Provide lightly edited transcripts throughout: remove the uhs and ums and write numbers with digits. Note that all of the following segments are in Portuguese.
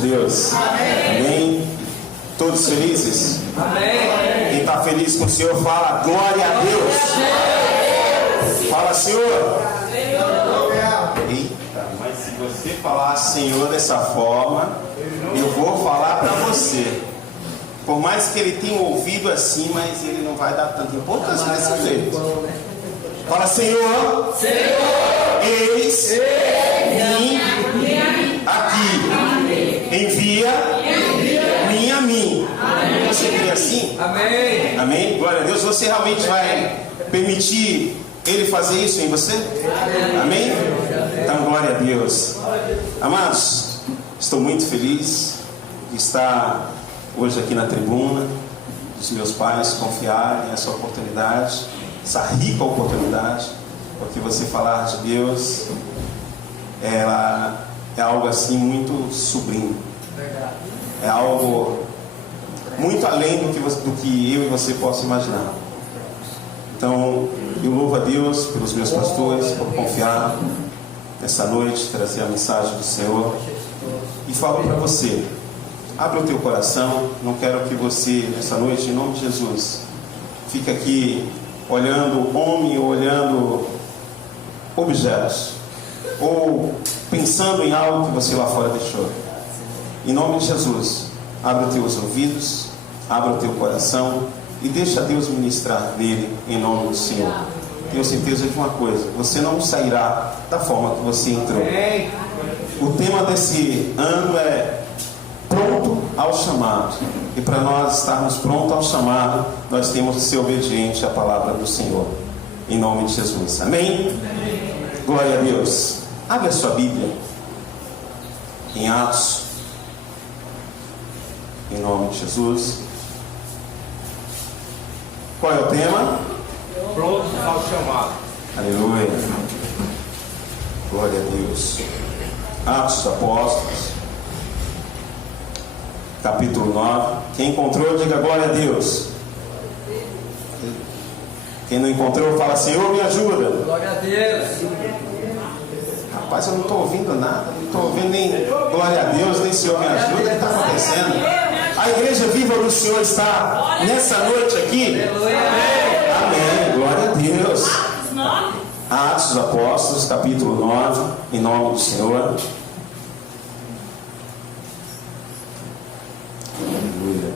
de Deus? Amém? Todos felizes? Quem está feliz com o Senhor, fala glória a Deus. Fala, Senhor. Eita, mas se você falar Senhor dessa forma, eu vou falar para você. Por mais que ele tenha ouvido assim, mas ele não vai dar tanta importância desse jeito. Fala, Senhor. Eis-me aqui. Envia-me a mim. Você crê assim? Amém. Amém? Glória a Deus. Você realmente vai permitir ele fazer isso em você? Amém? Então, glória a Deus. Amados, estou muito feliz de estar hoje aqui na tribuna, dos meus pais confiarem essa oportunidade, essa rica oportunidade, porque você falar de Deus, ela é algo assim muito sublime. É algo muito além do que eu e você possa imaginar. Então, eu louvo a Deus pelos meus pastores, por confiar nessa noite, trazer a mensagem do Senhor. E falo para você, abre o teu coração. Não quero que você, nessa noite, em nome de Jesus, fique aqui olhando homem ou olhando objetos, ou pensando em algo que você lá fora deixou. Em nome de Jesus, abre os teus ouvidos, abre o teu coração e deixa Deus ministrar nele, em nome do Senhor. Tenho certeza de uma coisa: você não sairá da forma que você entrou. O tema desse ano é pronto ao chamado. E para nós estarmos prontos ao chamado, nós temos que ser obedientes à palavra do Senhor, em nome de Jesus. Amém? Glória a Deus. Abre a sua Bíblia em Atos, em nome de Jesus. Qual é o tema? Pronto ao chamado. Aleluia. Glória a Deus. Atos dos Apóstolos, capítulo 9. Quem encontrou, diga glória a Deus. Quem não encontrou, fala: Senhor, me ajuda. Glória a Deus. Rapaz, eu não estou ouvindo nada. Não estou ouvindo nem glória a Deus, nem Senhor me ajuda. O que está acontecendo? A igreja viva do Senhor está nessa noite aqui. Amém. Glória a Deus. Atos dos Apóstolos, capítulo 9, em nome do Senhor. Aleluia.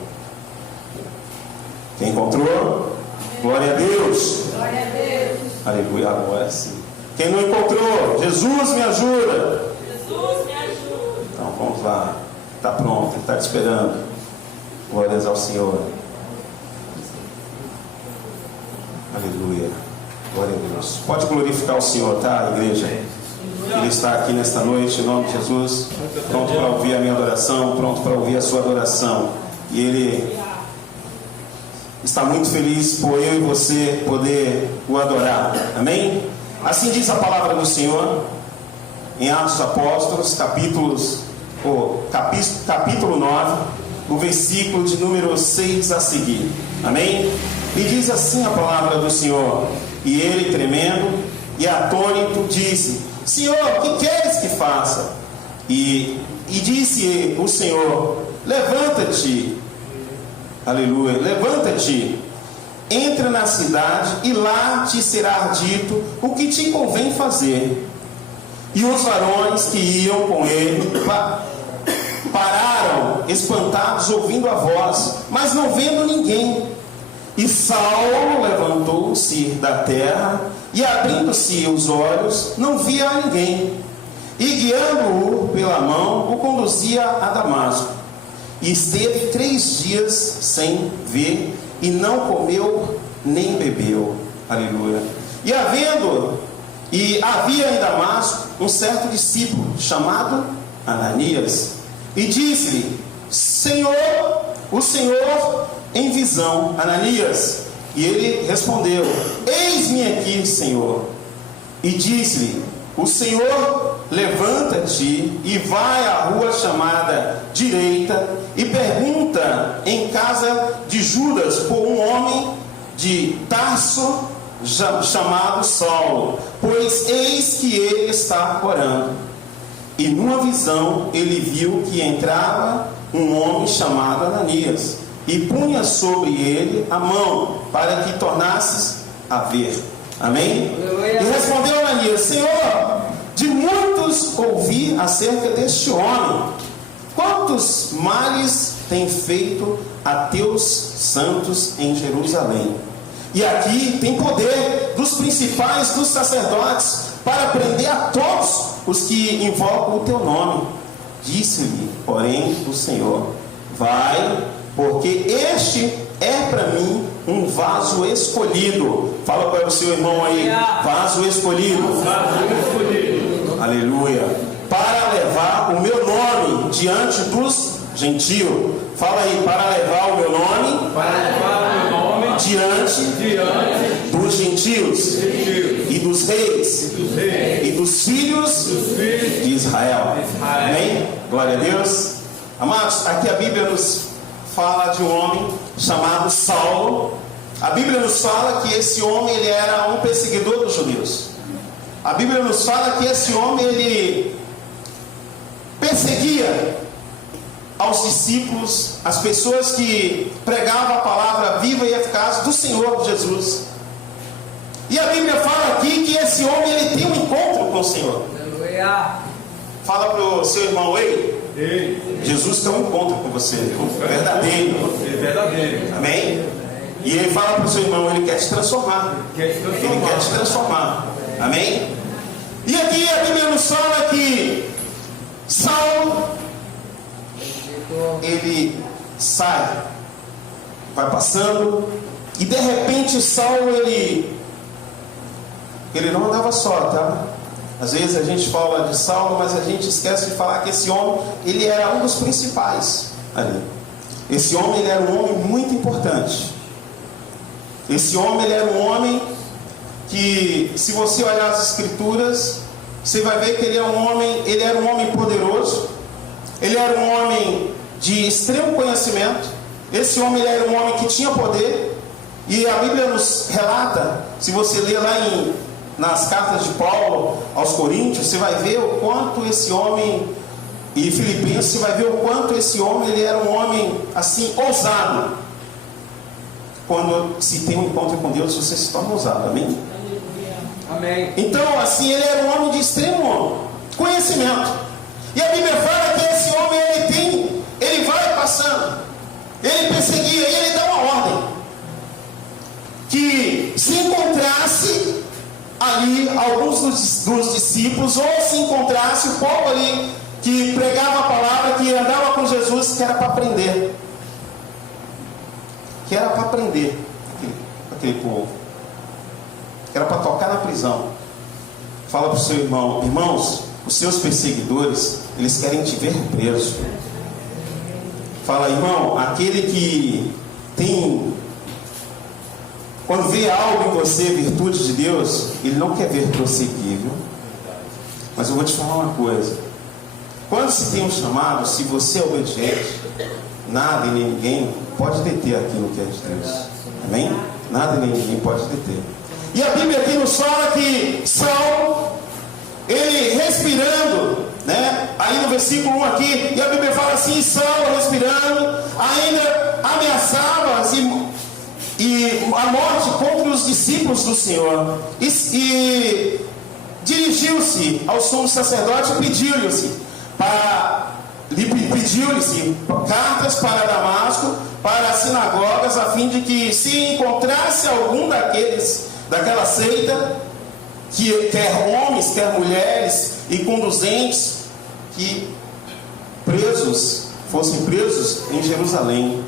Quem encontrou? Glória a Deus. Glória a Deus. Aleluia. Agora sim. Quem não encontrou? Jesus me ajuda. Jesus me ajuda. Então vamos lá. Está pronto, ele está te esperando. Glórias ao Senhor. Aleluia. Glória a Deus. Pode glorificar o Senhor, tá, igreja? Ele está aqui nesta noite, em nome de Jesus, pronto para ouvir a minha adoração, pronto para ouvir a sua adoração. E Ele está muito feliz por eu e você poder o adorar. Amém? Assim diz a palavra do Senhor em Atos dos Apóstolos, capítulo 9, o versículo de número 6 a seguir. Amém? E diz assim a palavra do Senhor: e ele, tremendo e atônito, disse: Senhor, o que queres que faça? E disse o Senhor: levanta-te, aleluia, levanta-te, entra na cidade, e lá te será dito o que te convém fazer. E os varões que iam com ele pararam, espantados, ouvindo a voz, mas não vendo ninguém. E Saulo levantou-se da terra, e abrindo-se os olhos, não via ninguém. E guiando-o pela mão, o conduzia a Damasco. E esteve 3 dias sem ver, e não comeu nem bebeu. Aleluia. E havia em Damasco um certo discípulo chamado Ananias. E disse-lhe: o Senhor em visão, Ananias. E ele respondeu: eis-me aqui, Senhor. E disse-lhe o Senhor: levanta-te e vai à rua chamada Direita, e pergunta em casa de Judas por um homem de Tarso chamado Saulo, pois eis que ele está orando. E numa visão ele viu que entrava um homem chamado Ananias, e punha sobre ele a mão, para que tornasses a ver. Amém? E respondeu Ananias: Senhor, de muitos ouvi acerca deste homem, quantos males tem feito a teus santos em Jerusalém. E aqui tem poder dos principais dos sacerdotes para prender a todos os que invocam o teu nome. Disse-lhe, porém, o Senhor: vai, porque este é para mim um vaso escolhido. Fala para o seu irmão aí: vaso escolhido. Aleluia. Para levar o meu nome diante dos gentios. Fala aí: para levar o meu nome, diante dos gentios e dos reis e dos filhos de Israel. Amém? Glória a Deus. Amados, aqui a Bíblia nos fala de um homem chamado Saulo. A Bíblia nos fala que esse homem ele era um perseguidor dos judeus. A Bíblia nos fala que esse homem ele perseguia aos discípulos, as pessoas que pregavam a palavra viva e eficaz do Senhor Jesus. E a Bíblia fala aqui que esse homem ele tem um encontro com o Senhor. Fala para o seu irmão: ei, Jesus tem um encontro com você, verdadeiro. Amém? E ele fala para o seu irmão: ele quer te transformar. Ele quer te transformar. Amém? E aqui a Bíblia nos fala que Saulo, ele sai, vai passando, e de repente Saulo ele não andava só, tá? Às vezes a gente fala de Saulo, mas a gente esquece de falar que esse homem, ele era um dos principais ali. Esse homem, ele era um homem muito importante. Esse homem, ele era um homem que, se você olhar as escrituras, você vai ver que ele era um homem poderoso. Ele era um homem de extremo conhecimento. Esse homem, ele era um homem que tinha poder. E a Bíblia nos relata, se você ler lá nas cartas de Paulo aos Coríntios, você vai ver o quanto esse homem, e Filipenses, você vai ver o quanto esse homem ele era um homem assim ousado. Quando se tem um encontro com Deus, você se torna ousado. Amém? Amém. Então, assim, ele era um homem de extremo conhecimento. E a Bíblia fala que esse homem ele vai passando, ele perseguia, e ele dá uma ordem que se encontrasse ali alguns dos discípulos, ou se encontrasse o povo ali que pregava a palavra, que andava com Jesus, que era para prender. Que era para prender aquele povo. Que era para tocar na prisão. Fala para o seu irmão: irmãos, os seus perseguidores, eles querem te ver preso. Fala: irmão, aquele que tem, quando vê algo em você, virtude de Deus, ele não quer ver prosseguir, viu? Mas eu vou te falar uma coisa: quando se tem um chamado, se você é obediente, nada e nem ninguém pode deter aquilo que é de Deus. Amém? Nada e nem ninguém pode deter. E a Bíblia aqui nos fala que Saulo, ele respirando, né? Aí no versículo 1 aqui, e a Bíblia fala assim: Saulo respirando, ainda ameaçava e a morte contra os discípulos do Senhor. E dirigiu-se ao sumo sacerdote e pediu-lhe cartas para Damasco, para as sinagogas, a fim de que, se encontrasse algum daquela seita, que quer homens, quer mulheres e conduzentes, que fossem presos em Jerusalém.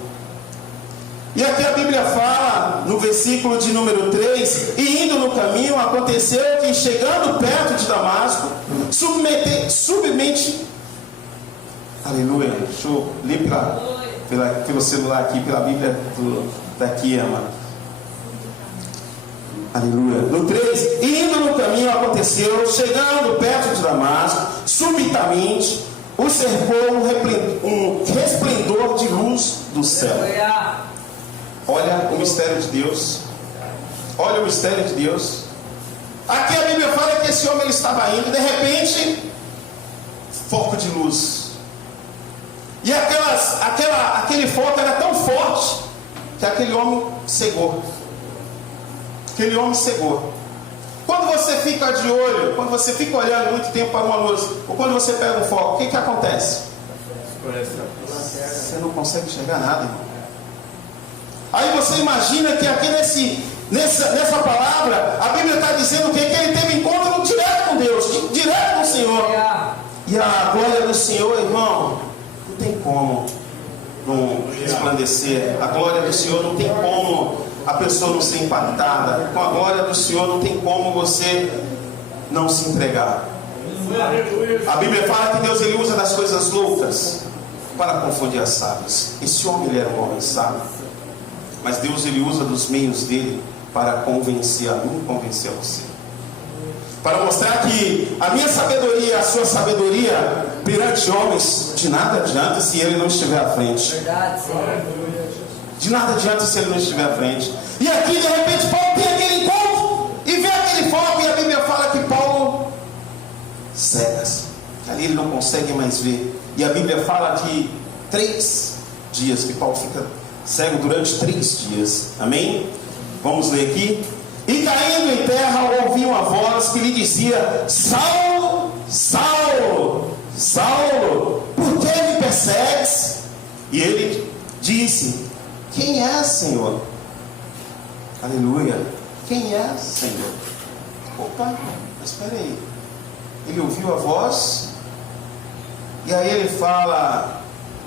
E aqui a Bíblia fala, no versículo de número 3: e indo no caminho, aconteceu que, chegando perto de Damasco, submente. Aleluia. Deixa eu ler pelo celular aqui, pela Bíblia daqui, amado. Aleluia. No 3: e indo no caminho, aconteceu, chegando perto de Damasco, subitamente o cercou um resplendor de luz do céu. Olha o mistério de Deus. Olha o mistério de Deus. Aqui a Bíblia fala que esse homem ele estava indo, de repente foco de luz. E aquele foco era tão forte que aquele homem cegou. Aquele homem cegou. Quando você fica de olho, quando você fica olhando muito tempo para uma luz, ou quando você pega um foco, o que acontece? Você não consegue enxergar nada, irmão. Aí você imagina que aqui nessa palavra, a Bíblia está dizendo que ele teve encontro direto com Deus, direto com o Senhor. E a glória do Senhor, irmão, não tem como não resplandecer. A glória do Senhor não tem como a pessoa não ser impactada. Com a glória do Senhor não tem como você não se entregar. A Bíblia fala que Deus ele usa das coisas loucas para confundir as sábias. Esse homem ele era um homem sábio, mas Deus ele usa dos meios dele para convencer a mim, convencer a você, para mostrar que a minha sabedoria, a sua sabedoria perante homens, de nada adianta se ele não estiver à frente. Verdade, Senhor. De nada adianta se ele não estiver à frente. E aqui de repente Paulo tem aquele encontro e vê aquele foco, e a Bíblia fala que Paulo cega-se, que ali ele não consegue mais ver. E a Bíblia fala que 3 dias que Paulo fica cego, durante 3 dias. Amém? Vamos ler aqui. E caindo em terra, ouviu uma voz que lhe dizia: Saulo, Saulo, Saulo, por que me persegues? E ele disse: Quem é, Senhor? Aleluia. Quem é, Senhor? Opa, mas espera aí. Ele ouviu a voz, e aí ele fala,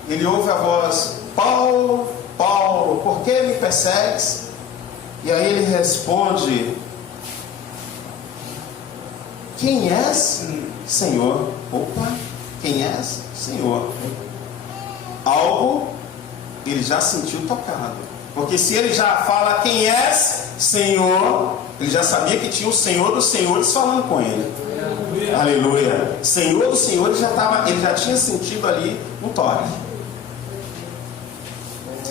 ele ouve a voz: Paulo, Paulo, por que me persegues? E aí ele responde: Quem és, Senhor? Opa, quem és, Senhor? Algo ele já sentiu tocado, porque se ele já fala quem és, Senhor, ele já sabia que tinha o Senhor dos Senhores falando com ele. Aleluia. Senhor dos Senhores ele já tinha sentido ali um toque.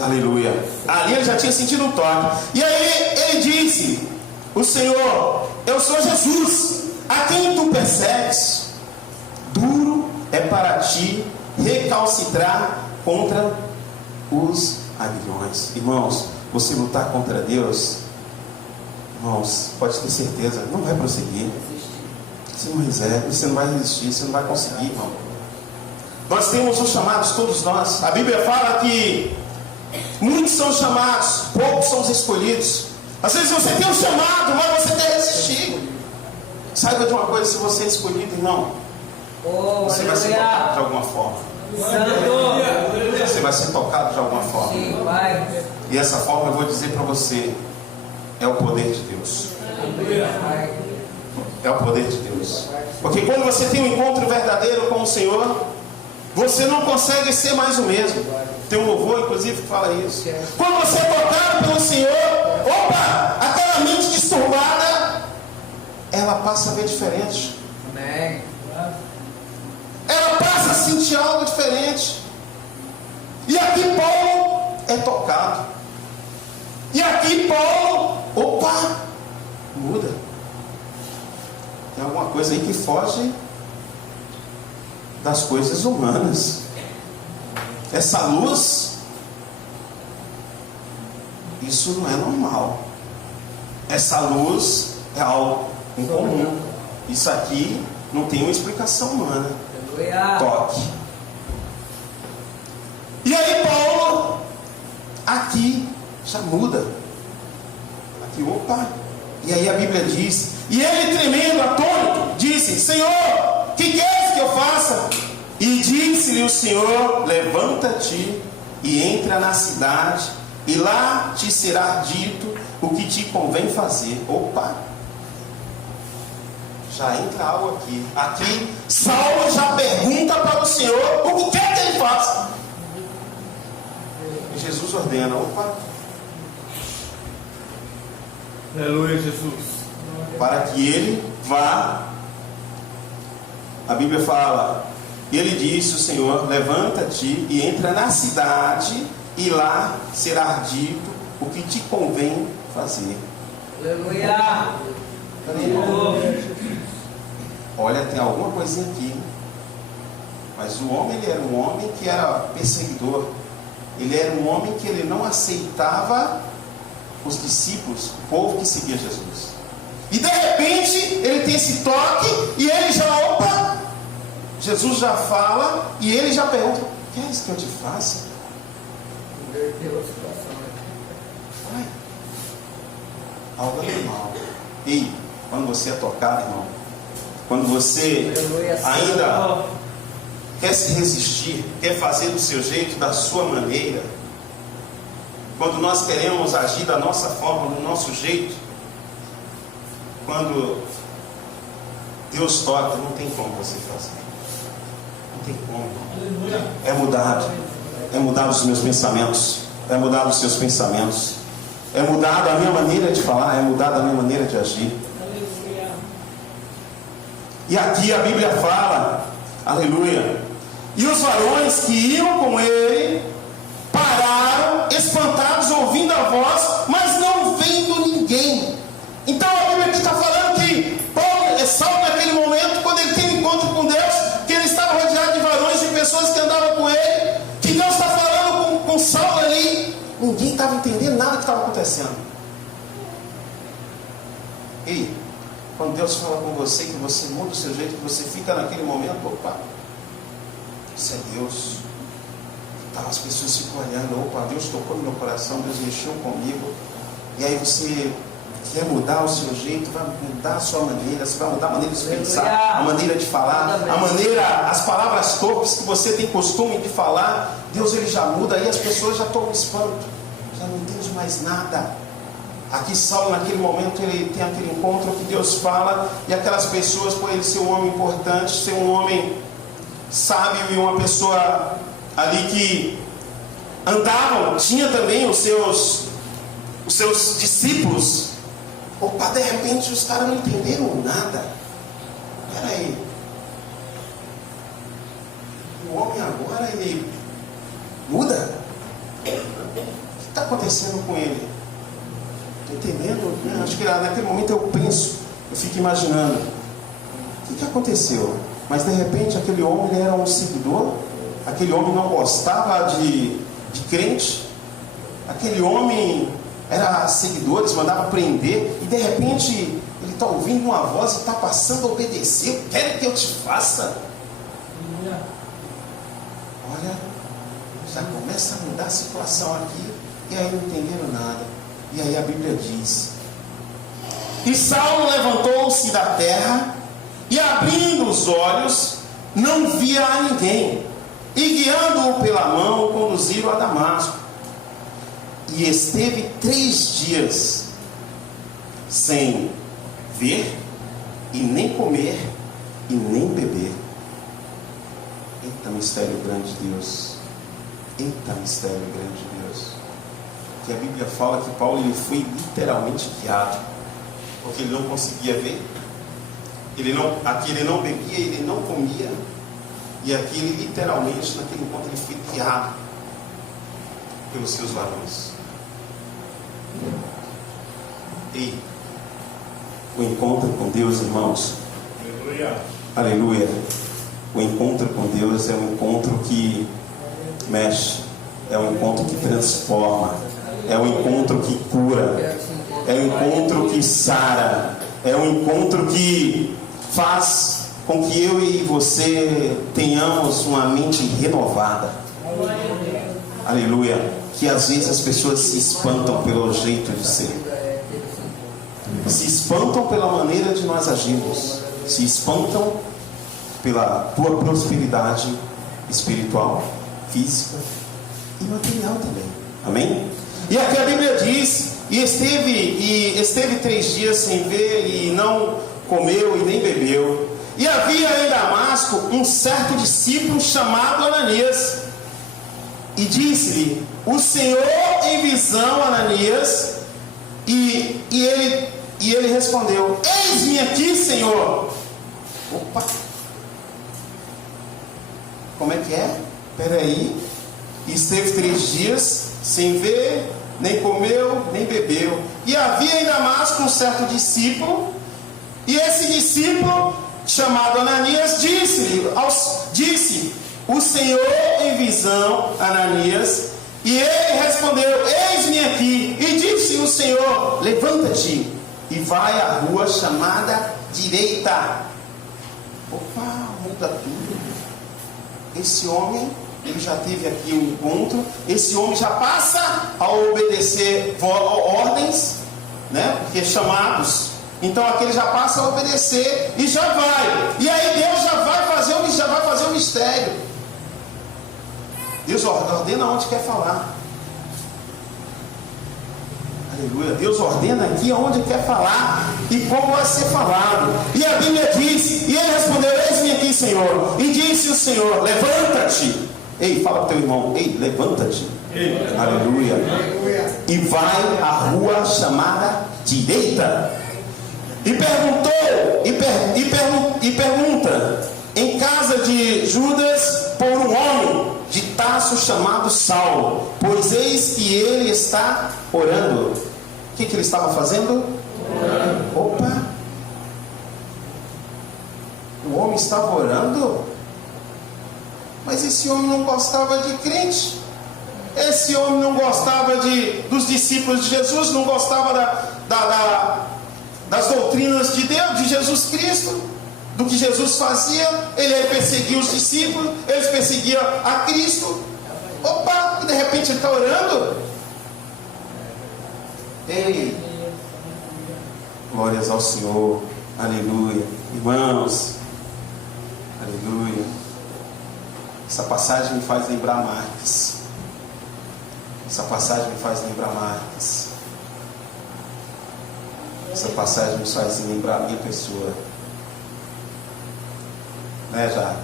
Aleluia. Ali ele já tinha sentido um toque. E aí ele disse: o Senhor, eu sou Jesus, a quem tu persegues. Duro é para ti recalcitrar contra os aguilhões. Irmãos, você lutar contra Deus, irmãos, pode ter certeza, não vai prosseguir. Você não vai resistir, você não vai conseguir, irmão. Nós temos os chamados, todos nós. A Bíblia fala que muitos são chamados, poucos são os escolhidos. Às vezes você tem um chamado, mas você quer resistir. Saiba de uma coisa: se você é escolhido, irmão, você vai ser tocado de alguma forma. Você vai ser tocado de alguma forma. E essa forma eu vou dizer para você: é o poder de Deus. É o poder de Deus. Porque quando você tem um encontro verdadeiro com o Senhor, você não consegue ser mais o mesmo. Tem um louvor, inclusive, que fala isso. Quando você é tocado pelo Senhor, opa, aquela mente disturbada, ela passa a ver diferente. Amém. Ela passa a sentir algo diferente. E aqui Paulo é tocado. E aqui Paulo, opa, muda. Tem alguma coisa aí que foge das coisas humanas. Essa luz, isso não é normal. Essa luz é algo incomum. Isso aqui não tem uma explicação humana. Toque. E aí Paulo aqui já muda. Aqui, opa. E aí a Bíblia diz: e ele, tremendo, atônito, disse: Senhor, que queres que eu faça? E disse-lhe o Senhor: levanta-te e entra na cidade, e lá te será dito o que te convém fazer. Opa! Já entra algo aqui. Aqui, Saulo já pergunta para o Senhor o que quer que ele faça. E Jesus ordena: opa! Aleluia, Jesus. Para que ele vá. A Bíblia fala: e ele disse o Senhor: levanta-te e entra na cidade, e lá será dito o que te convém fazer. Aleluia. Olha, tem alguma coisinha aqui. Mas o homem, ele era um homem que era perseguidor. Ele era um homem que ele não aceitava os discípulos, o povo que seguia Jesus. E de repente, ele tem esse toque e ele já, opa, Jesus já fala e ele já pergunta: queres que eu te faça? Inverteu a situação. Vai. Algo normal. E quando você é tocado, irmão, quando você ainda quer se resistir, quer fazer do seu jeito, da sua maneira, quando nós queremos agir da nossa forma, do nosso jeito, quando Deus toca, não tem como você fazer. Não tem como. É mudar os meus pensamentos, é mudar os seus pensamentos, é mudar a minha maneira de falar, é mudar a minha maneira de agir. E aqui a Bíblia fala, aleluia, e os varões que iam com ele pararam, espantados, ouvindo a voz, mas não vendo ninguém. Então a Bíblia aqui está falando que Saulo, naquele momento, quando ele tem um encontro com Deus, que ele estava rodeado de varões, de pessoas que andavam com ele, que Deus está falando com Saulo ali, ninguém estava entendendo nada que estava acontecendo. E quando Deus fala com você, que você muda o seu jeito, que você fica naquele momento, opa, isso é Deus. Tá, as pessoas ficam olhando, opa, Deus tocou no meu coração, Deus mexeu comigo. E aí você quer mudar o seu jeito, vai mudar a sua maneira, você vai mudar a maneira de pensar, a maneira de falar, a maneira, as palavras torpes que você tem costume de falar, Deus ele já muda, aí as pessoas já estão no espanto, já não entendem mais nada. Aqui Saulo, naquele momento, ele tem aquele encontro que Deus fala, e aquelas pessoas, por ele ser um homem importante, ser um homem sábio e uma pessoa ali que andavam, tinha também os seus discípulos. Opa, de repente os caras não entenderam nada. Peraí, o homem agora ele muda? O que está acontecendo com ele? Estou entendendo, né? Acho que naquele momento eu fico imaginando o que aconteceu. Mas de repente aquele homem ele era um seguidor, aquele homem não gostava de crente, aquele homem era seguidor, eles mandavam prender, e de repente ele está ouvindo uma voz e está passando a obedecer. Quero que eu te faça. Olha, já começa a mudar a situação aqui, e aí não entenderam nada. E aí a Bíblia diz: e Saulo levantou-se da terra, e abrindo os olhos, não via a ninguém, e guiando-o pela mão, o conduziram a Damasco. E esteve 3 dias sem ver, e nem comer, e nem beber. Eita mistério grande de Deus. Eita mistério grande de Deus. Que a Bíblia fala que Paulo ele foi literalmente guiado, porque ele não conseguia ver. Aqui ele não bebia, ele não comia. E aqui ele literalmente, naquele encontro, ele foi guiado pelos seus varões. E o encontro com Deus, irmãos, aleluia, o encontro com Deus é um encontro que mexe, é um encontro que transforma, é um encontro que cura, é um encontro que sara, é um encontro que faz com que eu e você tenhamos uma mente renovada. Aleluia. Que às vezes as pessoas se espantam pelo jeito de ser, se espantam pela maneira de nós agirmos, se espantam pela tua prosperidade espiritual, física e material também. Amém? E aqui a Bíblia diz: e esteve 3 dias sem ver, e não comeu e nem bebeu. E havia em Damasco um certo discípulo chamado Ananias. E disse-lhe o Senhor em visão a Ananias, e ele respondeu: eis-me aqui, Senhor. Opa! Como é que é? Peraí. E esteve 3 dias sem ver, nem comeu, nem bebeu. E havia em Damasco um certo discípulo, e esse discípulo, chamado Ananias, disse: o Senhor em visão a Ananias, e ele respondeu: eis-me aqui. E disse o Senhor: levanta-te e vai à rua chamada direita. Opa, muda tudo. Esse homem, ele já teve aqui um encontro. Esse homem já passa a obedecer ordens, né? Porque chamados. Então aquele já passa a obedecer e já vai. E aí Deus já vai fazer o mistério. Deus ordena onde quer falar. Aleluia. Deus ordena aqui onde quer falar e como vai ser falado. E a Bíblia diz, e ele respondeu: eis-me aqui, Senhor. E disse o Senhor: levanta-te. Ei, fala para o teu irmão: ei, levanta-te. Aleluia. E vai à rua chamada direita. E pergunta: em casa de Judas, por um homem de Tarso chamado Saulo, pois eis que ele está orando. O que ele estava fazendo? Orando. Opa! O homem estava orando? Mas esse homem não gostava de crente. Esse homem não gostava dos discípulos de Jesus, não gostava das doutrinas de Deus, de Jesus Cristo, do que Jesus fazia. Ele perseguia os discípulos, ele perseguia a Cristo. Opa, e de repente ele está orando. Ei, glórias ao Senhor, aleluia, irmãos, aleluia. Essa passagem me faz lembrar Marques. Essa passagem me faz lembrar Marques. Essa passagem me faz lembrar a minha pessoa. Né, Jada?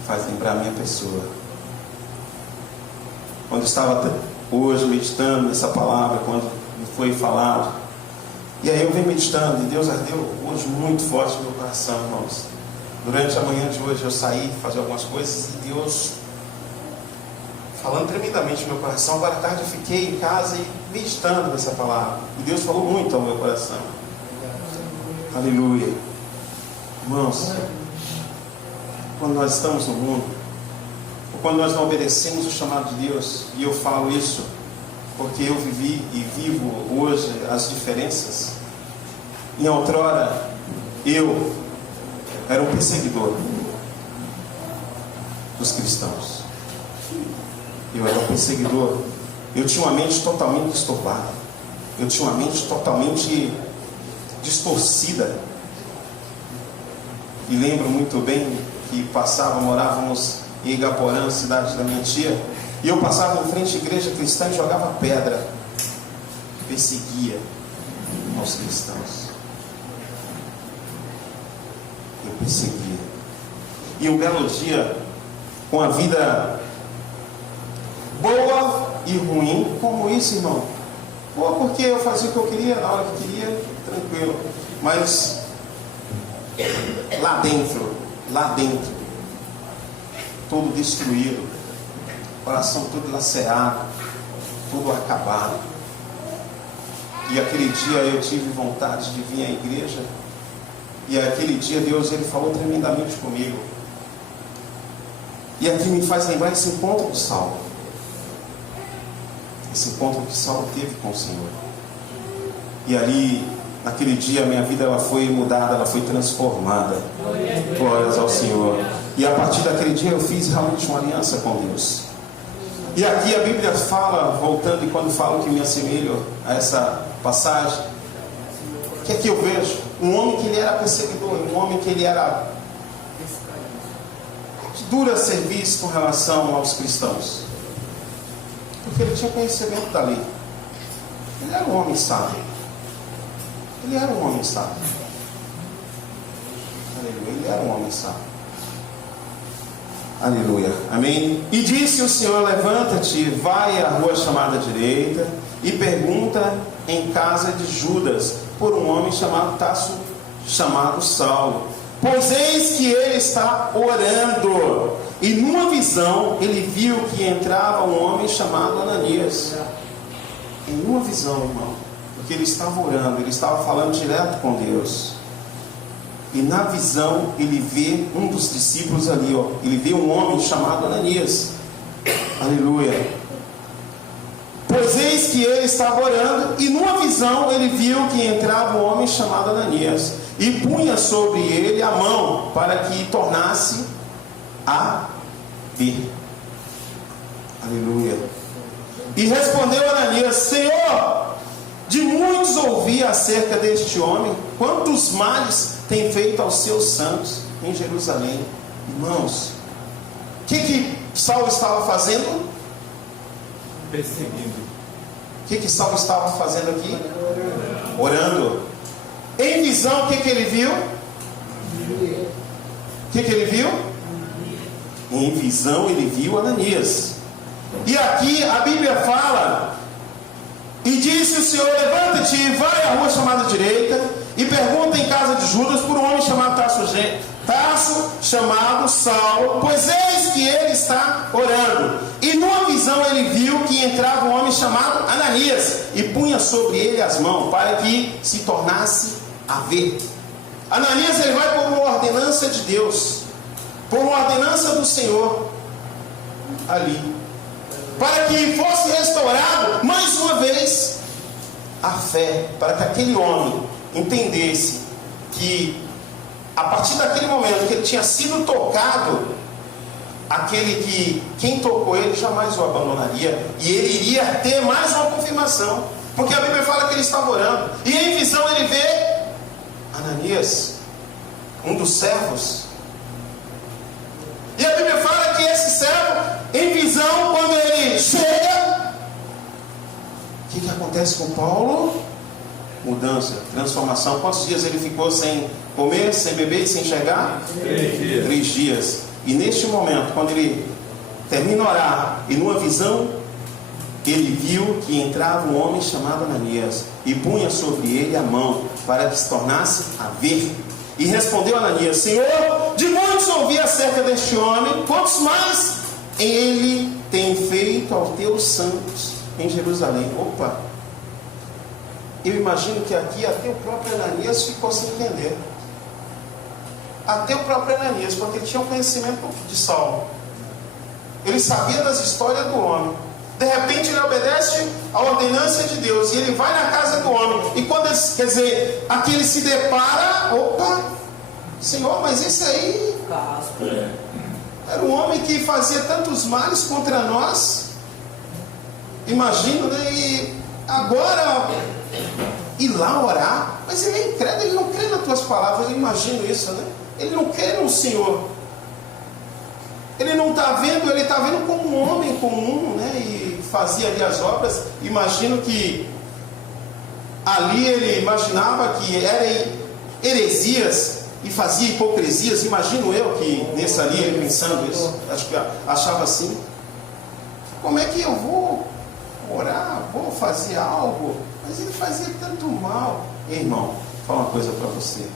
Me faz lembrar a minha pessoa. Quando eu estava hoje meditando nessa palavra, quando me foi falado, e aí eu venho meditando, e Deus ardeu hoje muito forte no meu coração, irmãos. Durante a manhã de hoje eu saí fazer algumas coisas, e Deus falando tremendamente no meu coração. Agora à tarde eu fiquei em casa e meditando nessa palavra, e Deus falou muito ao meu coração. Aleluia. Irmãos, quando nós estamos no mundo, ou quando nós não obedecemos o chamado de Deus, e eu falo isso porque eu vivi e vivo hoje as diferenças. Em outrora eu era um perseguidor dos cristãos. Eu era um perseguidor. Eu tinha uma mente totalmente disturbada. Eu tinha uma mente totalmente distorcida. E lembro muito bem que morávamos em Igaporã, cidade da minha tia, e eu passava em frente à igreja cristã e jogava pedra, perseguia aos cristãos. Eu perseguia. E um belo dia, com a vida boa e ruim, como isso, irmão? Boa porque eu fazia o que eu queria, na hora que queria, tranquilo. Mas lá dentro, todo destruído, coração todo lacerado, todo acabado. E aquele dia eu tive vontade de vir à igreja, e aquele dia Deus ele falou tremendamente comigo. E aqui me faz lembrar esse encontro com Saulo, esse encontro que Saulo teve com o Senhor. E ali, naquele dia, a minha vida ela foi mudada, ela foi transformada. Glórias ao Senhor. E a partir daquele dia eu fiz realmente uma aliança com Deus. E aqui a Bíblia fala, voltando, e quando falo que me assemelho a essa passagem, o que é que eu vejo? Um homem que ele era perseguidor, um homem que ele era de dura serviço com relação aos cristãos, porque ele tinha conhecimento da lei. Ele era um homem sábio. Ele era um homem sábio. Aleluia. Ele era um homem sábio. Aleluia. Amém. E disse o Senhor: levanta-te, vai à rua chamada direita, e pergunta em casa de Judas, por um homem chamado Tarso, chamado Saulo. Pois eis que ele está orando. E numa visão ele viu que entrava um homem chamado Ananias. Em uma visão, irmão. Porque ele estava orando, ele estava falando direto com Deus. E na visão ele vê um dos discípulos ali, ó. Ele vê um homem chamado Ananias. Aleluia. Pois eis que ele estava orando, e numa visão ele viu que entrava um homem chamado Ananias, e punha sobre ele a mão, para que tornasse a ver. Aleluia. E respondeu Ananias: Senhor, de muitos ouvi acerca deste homem, quantos males tem feito aos seus santos em Jerusalém. Irmãos, o que Saulo estava fazendo? Perseguindo. O que Saulo estava fazendo aqui? Orando. Em visão, o que ele viu? O que ele viu? Em visão ele viu Ananias. E aqui a Bíblia fala: e disse o Senhor: levanta-te e vai à rua chamada direita, e pergunta em casa de Judas por um homem chamado Tarso, chamado Saulo, pois eis que ele está orando. E numa visão ele viu que entrava um homem chamado Ananias, e punha sobre ele as mãos, para que se tornasse a ver. Ananias, ele vai por uma ordenança de Deus, por uma ordenança do Senhor ali, para que fosse restaurado mais uma vez a fé, para que aquele homem entendesse que a partir daquele momento que ele tinha sido tocado, quem tocou ele jamais o abandonaria, e ele iria ter mais uma confirmação, porque a Bíblia fala que ele estava orando, e em visão ele vê Ananias, um dos servos. E a Bíblia fala que esse servo, em visão, quando ele chega, o que acontece com Paulo? Mudança, transformação. Quantos dias ele ficou sem comer, sem beber e sem enxergar? 3 dias. 3 dias. E neste momento, quando ele termina a orar, e numa visão, ele viu que entrava um homem chamado Ananias, e punha sobre ele a mão, para que se tornasse a ver. E respondeu Ananias: Senhor, de muitos ouvi acerca deste homem, quantos mais ele tem feito aos teus santos em Jerusalém. Opa! Eu imagino que aqui até o próprio Ananias ficou sem entender. Até o próprio Ananias, porque ele tinha um conhecimento de Saulo. Ele sabia das histórias do homem. De repente ele obedece à ordenança de Deus, e ele vai na casa do homem. E quando aqui ele se depara, opa, Senhor, mas esse aí era um homem que fazia tantos males contra nós. Imagino, né? E agora ir lá orar, mas ele é incrédulo, ele não crê nas tuas palavras. Eu imagino isso, né? Ele não crê no Senhor. Ele não está vendo, ele está vendo como um homem comum, né? E fazia ali as obras. Imagino que ali ele imaginava que era heresias e fazia hipocrisias. Imagino eu que nesse ali ele pensando isso, acho que achava assim: como é que eu vou orar, vou fazer algo? Mas ele fazia tanto mal. Ei, irmão, vou falar uma coisa para você.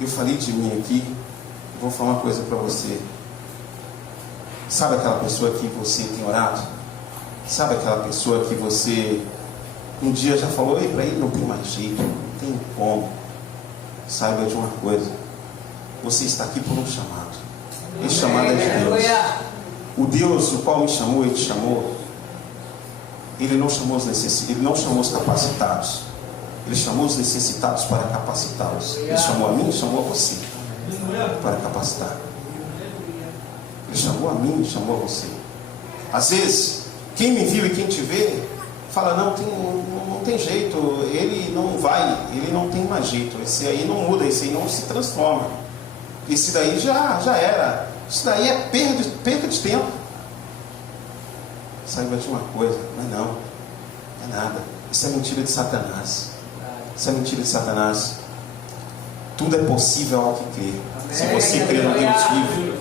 Eu falei de mim aqui, vou falar uma coisa para você. Sabe aquela pessoa que você tem orado? Sabe aquela pessoa que você um dia já falou: ei, para ele não tem mais jeito, não tem como. Saiba de uma coisa: você está aqui por um chamado. Esse chamado é de Deus. O Deus o qual me chamou, Ele te chamou. Ele não chamou os necessitados, Ele não chamou os capacitados. Ele chamou os necessitados para capacitá-los. Ele chamou a mim e chamou a você para capacitar. Ele chamou a mim e chamou a você. Às vezes, quem me viu e quem te vê fala: não tem jeito, ele não vai, ele não tem mais jeito, esse aí não muda, esse aí não se transforma, esse daí já era, isso daí é perda de tempo. Saiba de uma coisa: não é nada, isso é mentira de Satanás. Isso é mentira de Satanás. Tudo é possível ao que crê. Se você crê no Deus vivo,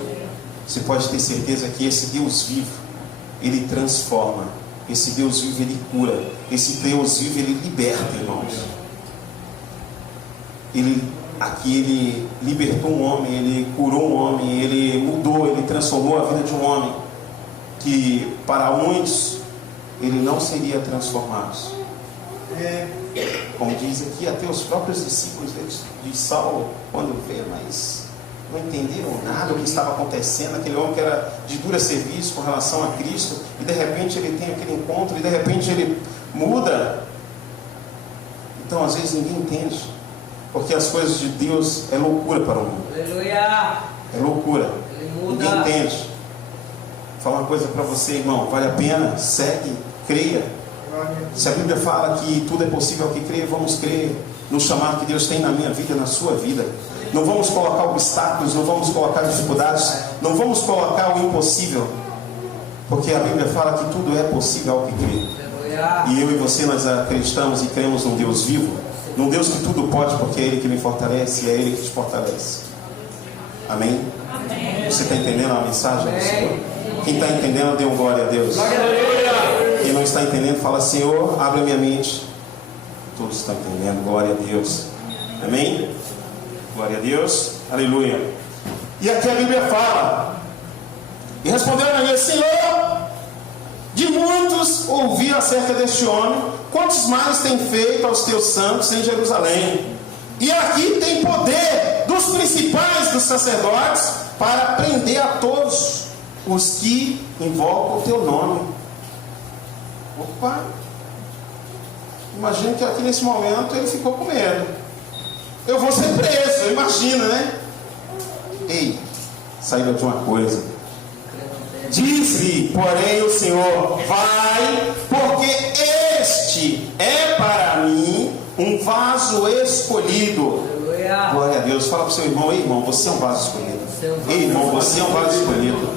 você pode ter certeza que esse Deus vivo, Ele transforma. Esse Deus vivo, Ele cura. Esse Deus vivo, Ele liberta, irmãos. Ele libertou um homem, Ele curou um homem, Ele mudou, Ele transformou a vida de um homem que para muitos Ele não seria transformado. Como diz aqui, até os próprios discípulos de Saulo, quando vê, mas não entenderam nada do que estava acontecendo. Aquele homem que era de dura serviço com relação a Cristo, e de repente ele tem aquele encontro, e de repente ele muda. Então às vezes ninguém entende, porque as coisas de Deus é loucura para o mundo. Aleluia. É loucura. Ele muda. Ninguém entende. Vou falar uma coisa para você, irmão, vale a pena, segue, creia. Se a Bíblia fala que tudo é possível ao que crê, vamos crer no chamado que Deus tem na minha vida, na sua vida. Não vamos colocar obstáculos, não vamos colocar dificuldades, não vamos colocar o impossível, porque a Bíblia fala que tudo é possível ao que crê. E eu e você, nós acreditamos e cremos num Deus vivo, num Deus que tudo pode, porque é Ele que me fortalece e é Ele que te fortalece. Amém? Amém. Você está entendendo a mensagem do Senhor? Quem está entendendo, dê um glória a Deus. Quem não está entendendo, fala: Senhor, abre a minha mente. Todos estão entendendo, glória a Deus. Amém? Glória a Deus, aleluia. E aqui a Bíblia fala: e responderam a ele: Senhor, de muitos ouvi acerca deste homem, quantos males tem feito aos teus santos em Jerusalém. E aqui tem poder dos principais dos sacerdotes para prender a todos os que invocam o teu nome. Opa! Imagino que aqui nesse momento ele ficou com medo. Eu vou ser preso, imagina, né? Ei, saiba de uma coisa. Disse, porém, o Senhor: vai, porque este é para mim um vaso escolhido. Aleluia. Glória a Deus. Fala para o seu irmão: ei, irmão, você é um vaso escolhido. Ei, irmão, você é um vaso escolhido.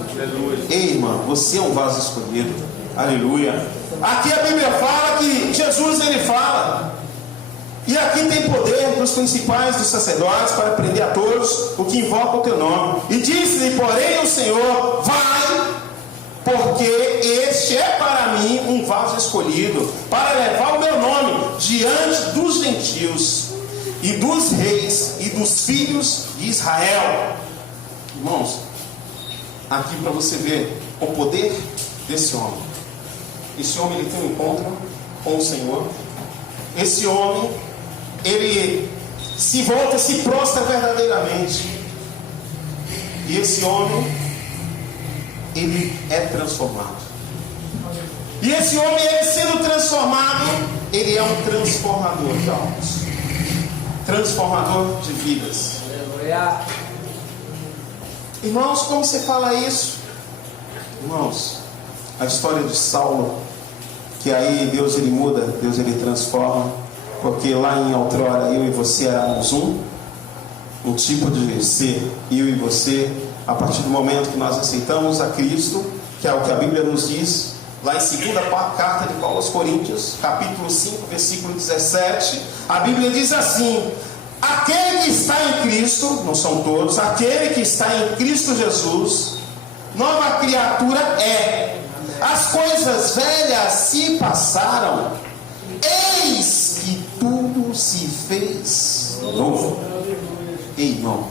Ei, irmão, você é um vaso escolhido. Aleluia. Aqui a Bíblia fala que Jesus, ele fala: e aqui tem poder dos principais dos sacerdotes para prender a todos o que invocam o teu nome. E disse-lhe, porém, o Senhor: vai, porque este é para mim um vaso escolhido, para levar o meu nome diante dos gentios e dos reis e dos filhos de Israel. Irmãos, aqui para você ver o poder desse homem. Esse homem, ele tem um encontro com o Senhor. Esse homem, ele se volta, se prostra verdadeiramente. E esse homem, ele é transformado. E esse homem, ele sendo transformado, ele é um transformador de almas, transformador de vidas. Aleluia. Irmãos, como você fala isso? Irmãos, a história de Saulo, que aí Deus ele muda, Deus ele transforma, porque lá em outrora eu e você éramos um tipo de ser, eu e você, a partir do momento que nós aceitamos a Cristo, que é o que a Bíblia nos diz, lá em 2ª carta de Paulo aos Coríntios, capítulo 5, versículo 17, a Bíblia diz assim: aquele que está em Cristo, não são todos, aquele que está em Cristo Jesus, nova criatura é. As coisas velhas se passaram, eis que tudo se fez novo. Ei, irmão,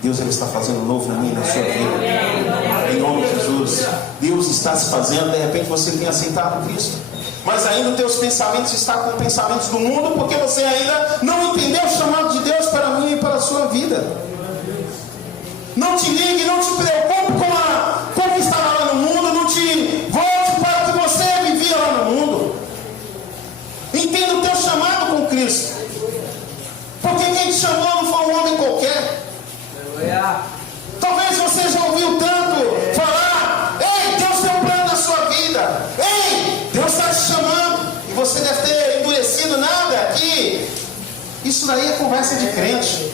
Deus ele está fazendo novo na minha e na sua vida, em nome de Jesus. Deus está se fazendo. De repente você tem aceitado Cristo, mas ainda os teus pensamentos estão com pensamentos do mundo, porque você ainda não entendeu o chamado de Deus para mim e para a sua vida. Não te ligue, não te preocupe com o que estava lá no mundo. Não te volte para o que você vivia lá no mundo. Entenda o teu chamado com Cristo, porque quem te chamou não foi um homem qualquer. Aleluia. Talvez você já ouviu tanto falar: ei, Deus tem um plano na sua vida. Ei, Deus está te chamando. E você deve ter endurecido nada aqui. Isso daí é conversa de crente.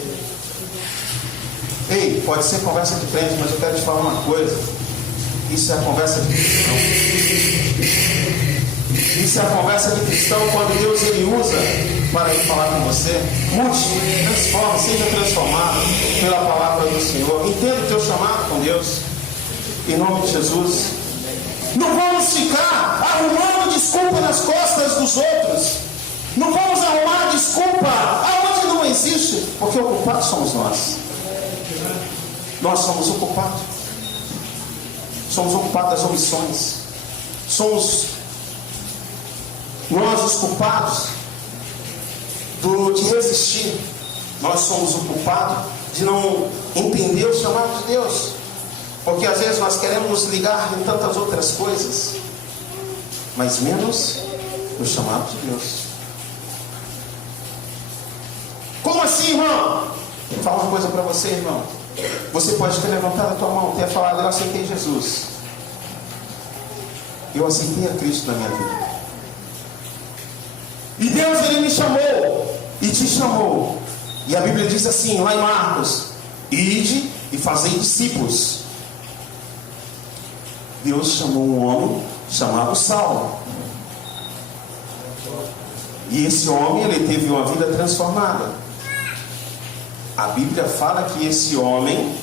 Ei, pode ser conversa de crente, mas eu quero te falar uma coisa: isso é a conversa de cristão. Isso é a conversa de cristão, quando Deus ele usa para ir falar com você. Mude, transforme, seja transformado pela palavra do Senhor. Entenda o teu chamado com Deus, em nome de Jesus. Não vamos ficar arrumando desculpa nas costas dos outros. Não vamos arrumar desculpa aonde não existe, porque o culpado somos nós. Nós somos o culpado. Somos o culpado das omissões. Somos nós os culpados de resistir. Nós somos o culpado de não entender o chamado de Deus. Porque às vezes nós queremos nos ligar em tantas outras coisas, mas menos no chamado de Deus. Como assim, irmão? Vou falar uma coisa para você, irmão. Você pode ter levantado a tua mão, ter falado: eu aceitei Jesus, eu aceitei a Cristo na minha vida, e Deus, Ele me chamou e te chamou. E a Bíblia diz assim, lá em Marcos: ide e fazei discípulos. Deus chamou um homem chamado Saulo, e esse homem, ele teve uma vida transformada. A Bíblia fala que esse homem,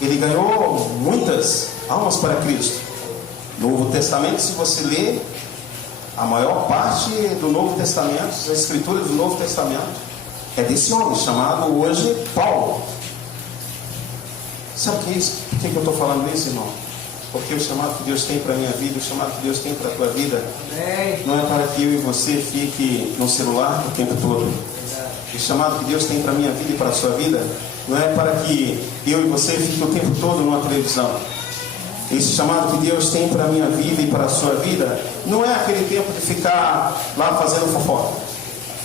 ele ganhou muitas almas para Cristo. No Novo Testamento, se você ler a maior parte do Novo Testamento, as escrituras do Novo Testamento, é desse homem, chamado hoje Paulo. Sabe o que é isso? Por que eu estou falando isso, irmão? Porque o chamado que Deus tem para a minha vida, o chamado que Deus tem para a tua vida, não é para que eu e você fique no celular o tempo todo. O chamado que Deus tem para a minha vida e para a sua vida, não é para que eu e você fique o tempo todo numa televisão. Esse chamado que Deus tem para a minha vida e para a sua vida, não é aquele tempo de ficar lá fazendo fofoca.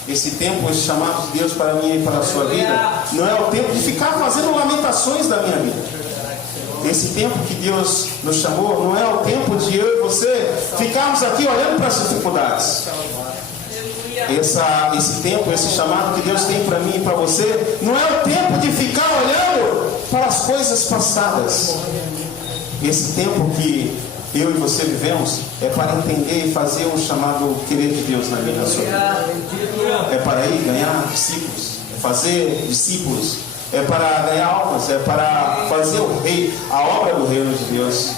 Esse tempo, esse chamado de Deus para a minha e para a sua vida, não é o tempo de ficar fazendo lamentações da minha vida. Esse tempo que Deus nos chamou, não é o tempo de eu e você ficarmos aqui olhando para as dificuldades. Esse tempo, esse chamado que Deus tem para mim e para você, não é o tempo de ficar olhando para as coisas passadas. Esse tempo que eu e você vivemos é para entender e fazer o chamado querer de Deus na minha sua vida. É para ir ganhar discípulos, é fazer discípulos, é para ganhar almas, é para fazer a obra do reino de Deus.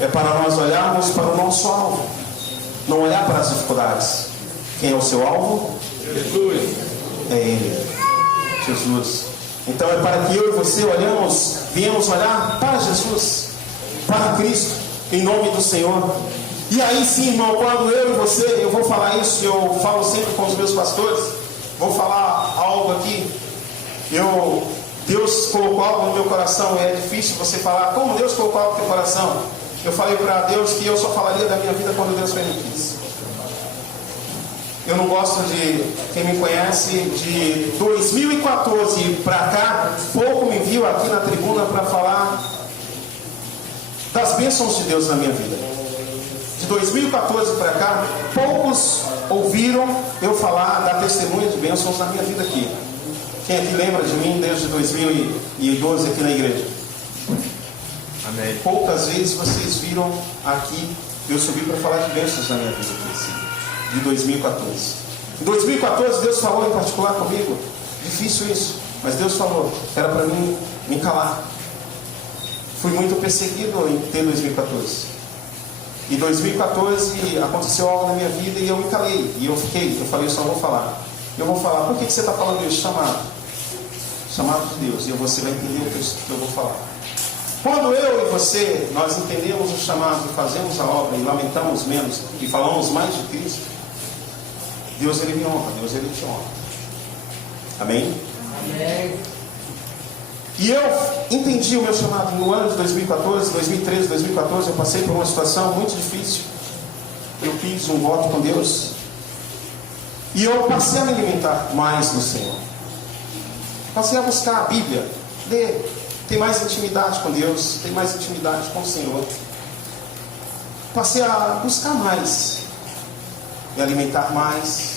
É para nós olharmos para o nosso alvo, não olhar para as dificuldades. Quem é o seu alvo? Jesus. É Ele, Jesus. Então é para que eu e você viemos olhar para Jesus, para Cristo, em nome do Senhor. E aí sim, irmão, quando eu e você, eu vou falar isso, eu falo sempre com os meus pastores, vou falar algo aqui. Deus colocou algo no meu coração, e é difícil você falar como Deus colocou algo no teu coração. Eu falei para Deus que eu só falaria da minha vida quando Deus permitisse. Eu não gosto de, quem me conhece, de 2014 para cá, pouco me viu aqui na tribuna para falar das bênçãos de Deus na minha vida. De 2014 para cá, poucos ouviram eu falar da testemunha de bênçãos na minha vida aqui. Quem aqui lembra de mim desde 2012 aqui na igreja? Amém. Poucas vezes vocês viram aqui eu subi para falar de bênçãos na minha vida aqui. De 2014. Em 2014 Deus falou em particular comigo. Difícil isso, mas Deus falou. Era para mim me calar. Fui muito perseguido em 2014. Em 2014 aconteceu algo na minha vida e eu me calei. E eu falei, eu só vou falar. Eu vou falar, por que você está falando isso? Chamado de Deus. E você vai entender o que eu vou falar. Quando eu e você, nós entendemos o chamado e fazemos a obra e lamentamos menos e falamos mais de Cristo, Deus Ele me honra, Deus Ele te honra. Amém? Amém. E eu entendi o meu chamado no ano de 2014, 2013, 2014, eu passei por uma situação muito difícil. Eu fiz um voto com Deus e eu passei a me alimentar mais do Senhor. Passei a buscar a Bíblia, ler, ter mais intimidade com Deus, ter mais intimidade com o Senhor. Passei a buscar mais, me alimentar mais.